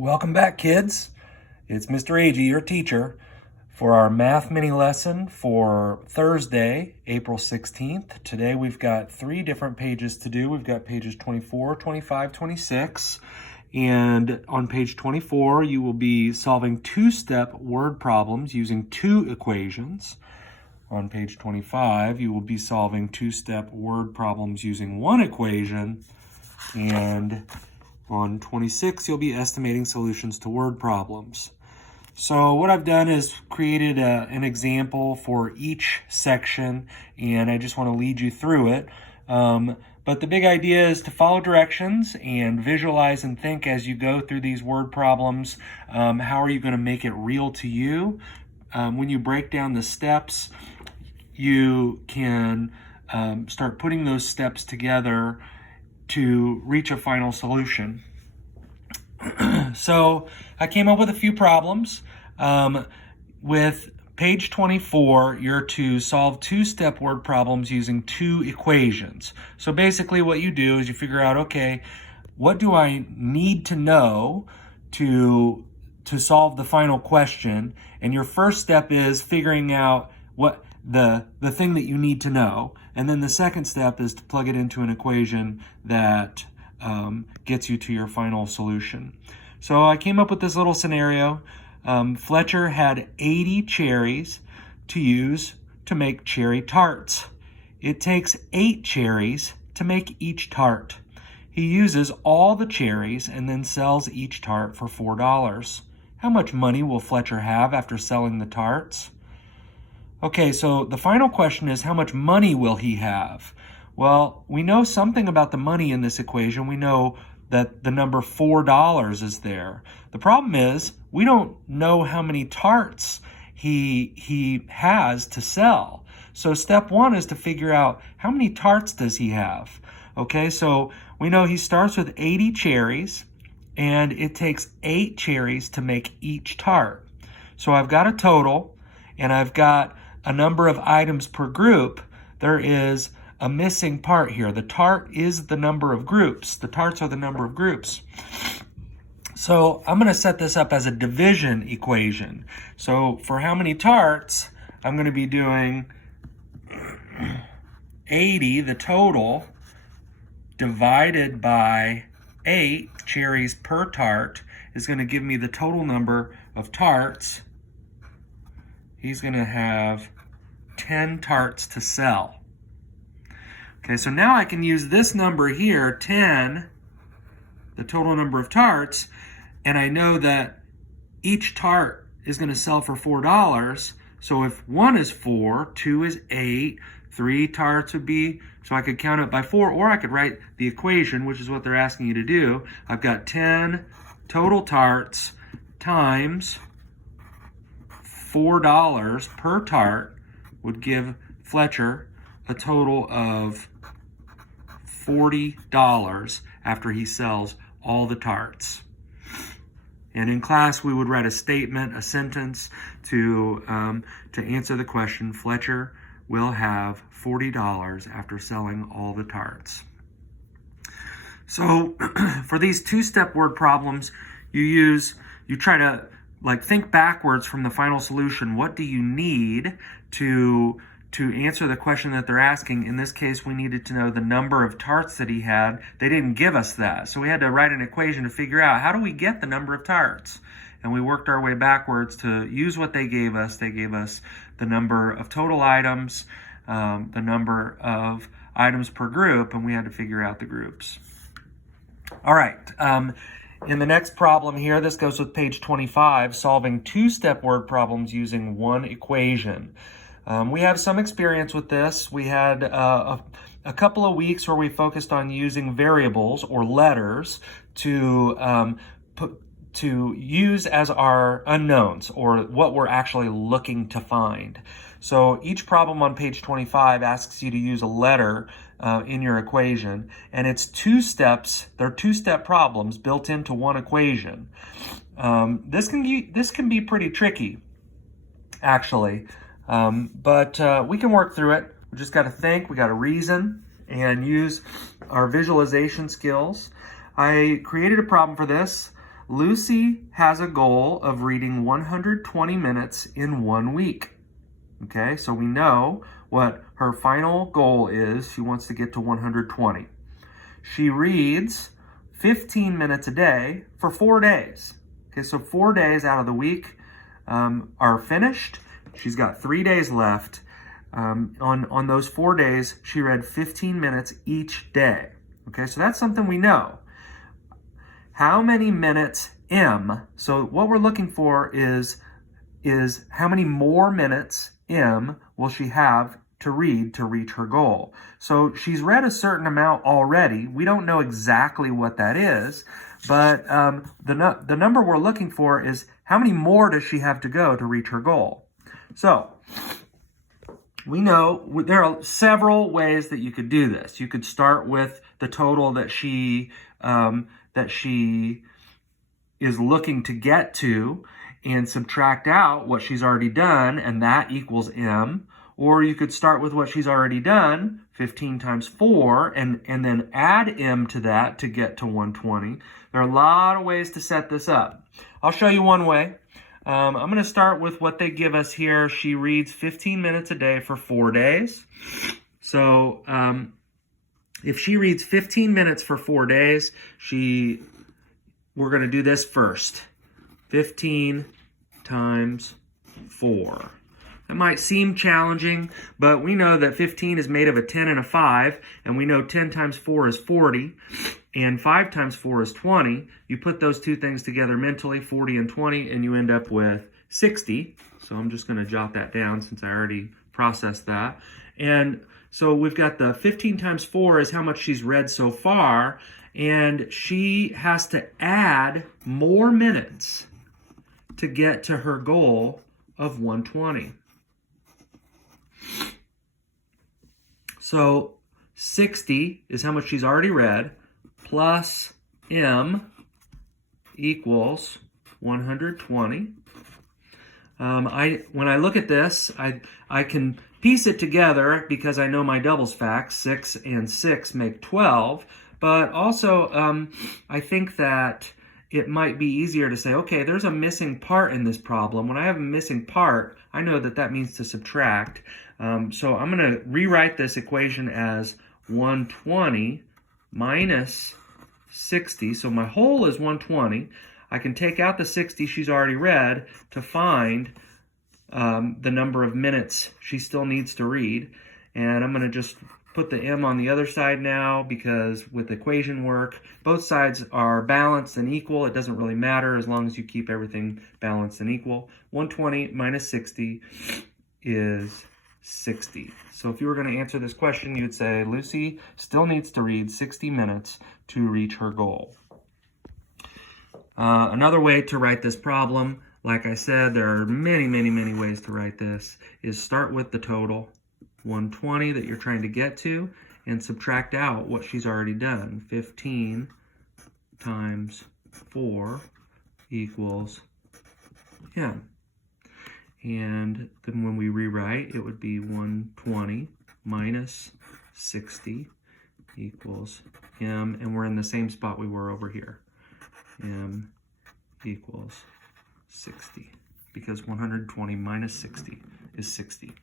Welcome back, kids. It's Mr. Agee, your teacher, for our math mini lesson for Thursday, April 16th. Today we've got 3 different pages to do. We've got pages 24, 25, 26. And on page 24, you will be solving 2-step word problems using 2 equations. On page 25, you will be solving 2-step word problems using 1 equation. And on 26, you'll be estimating solutions to word problems. So what I've done is created an example for each section, and I just want to lead you through it. But the big idea is to follow directions and visualize and think as you go through these word problems. How are you going to make it real to you? When you break down the steps, you can start putting those steps together to reach a final solution. So I came up with a few problems. With page 24, you're to solve 2-step word problems using 2 equations. So basically what you do is you figure out, okay, what do I need to know to solve the final question? And your first step is figuring out what the thing that you need to know. And then the second step is to plug it into an equation that gets you to your final solution. So I came up with this little scenario. Fletcher had 80 cherries to use to make cherry tarts. It takes 8 cherries to make each tart. He uses all the cherries and then sells each tart for $4. How much money will Fletcher have after selling the tarts? Okay, so the final question is, how much money will he have? Well, we know something about the money in this equation. We know that the number $4 is there. The problem is, we don't know how many tarts he has to sell. So step 1 is to figure out how many tarts does he have. Okay, so we know he starts with 80 cherries, and it takes 8 cherries to make each tart. So I've got a total, and I've got a number of items per group. There is a missing part here. The tart is the number of groups. The tarts are the number of groups. So I'm going to set this up as a division equation. So for how many tarts, I'm going to be doing 80, the total, divided by 8 cherries per tart is going to give me the total number of tarts. He's going to have 10 tarts to sell. Okay, so now I can use this number here, 10, the total number of tarts, and I know that each tart is going to sell for $4. So if 1 is 4, 2 is 8, 3 tarts would be, so I could count it by 4, or I could write the equation, which is what they're asking you to do. I've got 10 total tarts times $4 per tart would give Fletcher a total of $40 after he sells all the tarts. And in class, we would write a statement, a sentence to answer the question. Fletcher will have $40 after selling all the tarts. So for these 2-step word problems, you try to think backwards from the final solution. What do you need to answer the question that they're asking? In this case, we needed to know the number of tarts that he had. They didn't give us that. So we had to write an equation to figure out, how do we get the number of tarts? And we worked our way backwards to use what they gave us. They gave us the number of total items, the number of items per group, and we had to figure out the groups. All right. In the next problem here, this goes with page 25, solving 2-step word problems using 1 equation. We have some experience with this. We had a couple of weeks where we focused on using variables or letters to use as our unknowns, or what we're actually looking to find. So each problem on page 25 asks you to use a letter in your equation, and it's 2 steps. They're 2-step problems built into 1 equation. This can be pretty tricky, actually. But we can work through it. We just got to think, we got to reason, and use our visualization skills. I created a problem for this. Lucy has a goal of reading 120 minutes in 1 week. Okay, so we know what her final goal is. She wants to get to 120. She reads 15 minutes a day for 4 days. Okay, so 4 days out of the week are finished. She's got 3 days left. On those 4 days, she read 15 minutes each day. Okay, so that's something we know. How many minutes M? So what we're looking for is how many more minutes M will she have to read to reach her goal. So she's read a certain amount already. We don't know exactly what that is, but the number we're looking for is how many more does she have to go to reach her goal. So we know there are several ways that you could do this. You could start with the total that she is looking to get to and subtract out what she's already done, and that equals M. Or you could start with what she's already done, 15 times 4, and then add M to that to get to 120. There are a lot of ways to set this up. I'll show you one way. I'm going to start with what they give us here. She reads 15 minutes a day for 4 days. So if she reads 15 minutes for 4 days, we're going to do this first. 15 times 4. It might seem challenging, but we know that 15 is made of a 10 and a 5, and we know 10 times 4 is 40, and 5 times 4 is 20. You put those two things together mentally, 40 and 20, and you end up with 60. So I'm just going to jot that down since I already processed that. And so we've got the 15 times 4 is how much she's read so far, and she has to add more minutes to get to her goal of 120. So 60 is how much she's already read, plus M equals 120. When I look at this, I can piece it together because I know my doubles facts. 6 and 6 make 12. But also, I think that it might be easier to say, okay, there's a missing part in this problem. When I have a missing part, I know that that means to subtract. So I'm going to rewrite this equation as 120 minus 60. So my whole is 120. I can take out the 60 she's already read to find the number of minutes she still needs to read. And I'm going to just put the M on the other side now because with equation work, both sides are balanced and equal. It doesn't really matter as long as you keep everything balanced and equal. 120 minus 60 is 60. So if you were going to answer this question, you'd say Lucy still needs to read 60 minutes to reach her goal. Another way to write this problem, like I said, there are many ways to write this, is start with the total, 120 that you're trying to get to, and subtract out what she's already done. 15 times 4 equals M. And then when we rewrite, it would be 120 minus 60 equals M, and we're in the same spot we were over here. M equals 60, because 120 minus 60 is 60.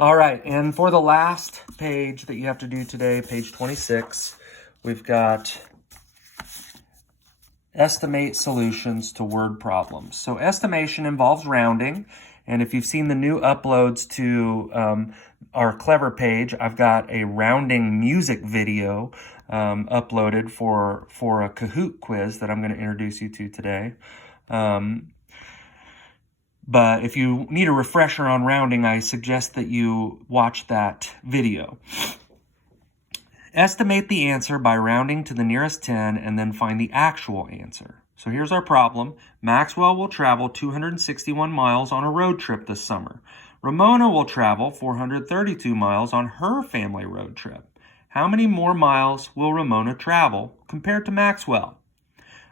All right, and for the last page that you have to do today, page 26, we've got estimate solutions to word problems. So estimation involves rounding, and if you've seen the new uploads to our Clever page, I've got a rounding music video uploaded for a Kahoot quiz that I'm going to introduce you to today. But if you need a refresher on rounding, I suggest that you watch that video. Estimate the answer by rounding to the nearest 10 and then find the actual answer. So here's our problem. Maxwell will travel 261 miles on a road trip this summer. Ramona will travel 432 miles on her family road trip. How many more miles will Ramona travel compared to Maxwell?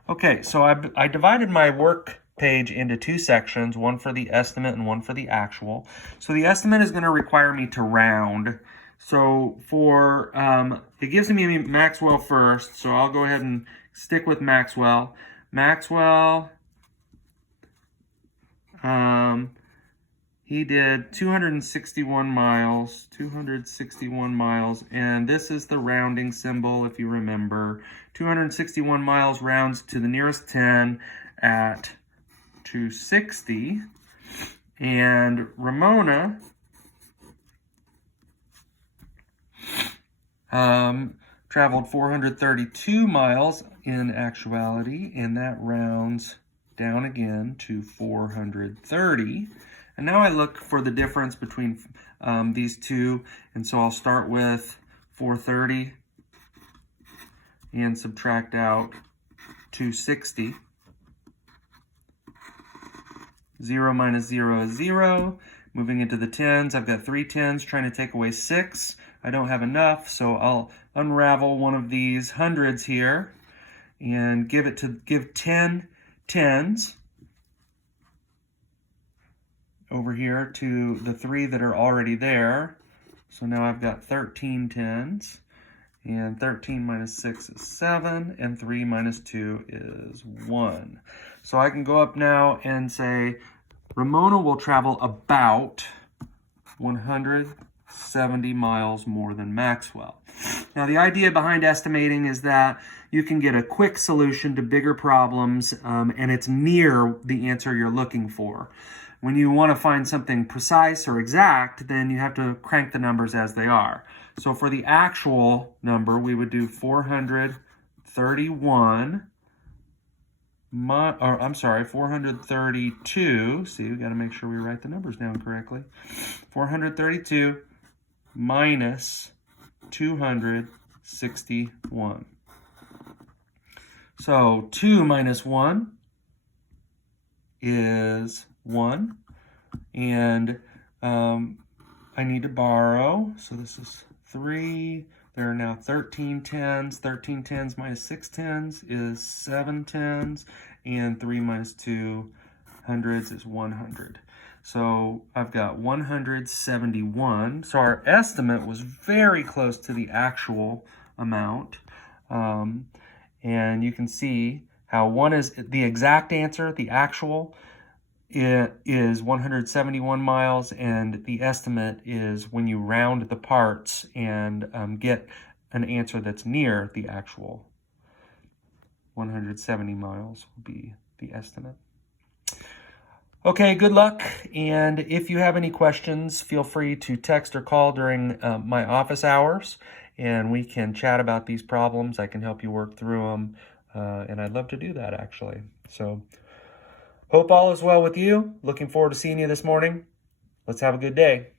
Okay, so I divided my work page into two sections, one for the estimate and one for the actual. So the estimate is going to require me to round. So for, it gives me Maxwell first, so I'll go ahead and stick with Maxwell. Maxwell, he did 261 miles, and this is the rounding symbol, if you remember. 261 miles rounds to the nearest 10 at 260. And Ramona traveled 432 miles in actuality, and that rounds down again to 430. And now I look for the difference between these two, and so I'll start with 430 and subtract out 260. 0 minus 0 is 0. Moving into the tens, I've got 3 tens trying to take away 6. I don't have enough, so I'll unravel one of these hundreds here and give 10 tens over here to the 3 that are already there. So now I've got 13 tens, and 13 minus 6 is 7, and 3 minus 2 is 1. So I can go up now and say Ramona will travel about 170 miles more than Maxwell. Now, the idea behind estimating is that you can get a quick solution to bigger problems, and it's near the answer you're looking for. When you want to find something precise or exact, then you have to crank the numbers as they are. So for the actual number, we would do 432. See, we got to make sure we write the numbers down correctly. 432 minus 261. So 2 minus 1 is 1. And I need to borrow. So this is 3. There are now 13 tens. 13 tens minus 6 tens is 7 tens. And 3 minus 2 hundreds is 100. So I've got 171. So our estimate was very close to the actual amount. And you can see how 1 is the exact answer, the actual. It is 171 miles, and the estimate is when you round the parts and get an answer that's near the actual. 170 miles will be the estimate. Okay, good luck, and if you have any questions, feel free to text or call during my office hours, and we can chat about these problems. I can help you work through them, and I'd love to do that, actually. So, hope all is well with you. Looking forward to seeing you this morning. Let's have a good day.